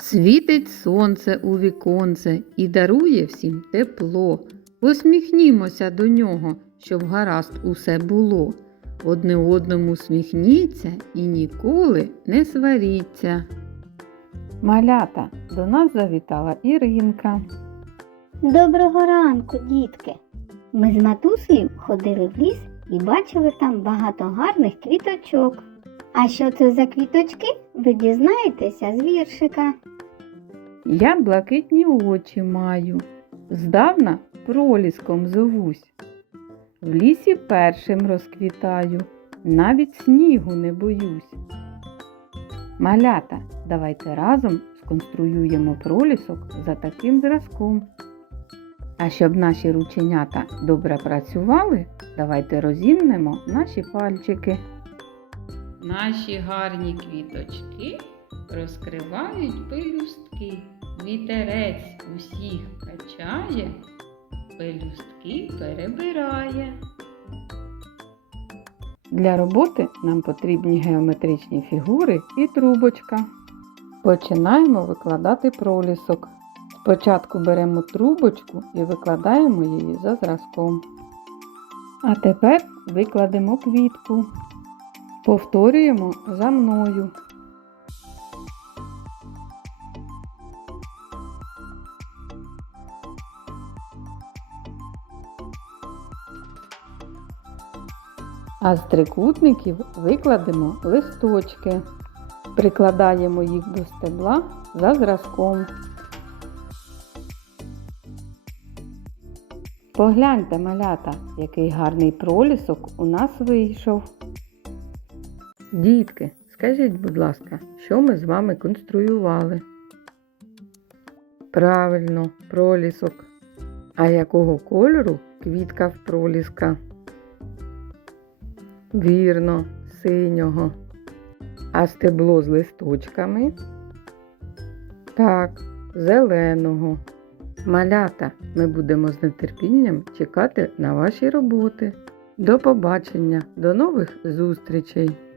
Світить сонце у віконце і дарує всім тепло. Посміхнімося до нього, щоб гаразд усе було. Одне одному сміхніться і ніколи не сваріться. Малята, до нас завітала Іринка. Доброго ранку, дітки! Ми з матусею ходили в ліс і бачили там багато гарних квіточок. А що це за квіточки, ви дізнаєтеся з віршика. Я блакитні очі маю, здавна проліском зовусь. В лісі першим розквітаю, навіть снігу не боюсь. Малята, давайте разом сконструюємо пролісок за таким зразком. А щоб наші рученята добре працювали, давайте розімнемо наші пальчики. Наші гарні квіточки розкривають пелюстки. Вітерець усіх качає, пелюстки перебирає. Для роботи нам потрібні геометричні фігури і трубочка. Починаємо викладати пролісок. Спочатку беремо трубочку і викладаємо її за зразком. А тепер викладемо квітку. Повторюємо за мною. А з трикутників викладемо листочки. Прикладаємо їх до стебла за зразком. Погляньте, малята, який гарний пролісок у нас вийшов. Дітки, скажіть, будь ласка, що ми з вами конструювали? Правильно, пролісок. А якого кольору квітка в проліска? Вірно, синього. А стебло з листочками? Так, зеленого. Малята, ми будемо з нетерпінням чекати на ваші роботи. До побачення, до нових зустрічей!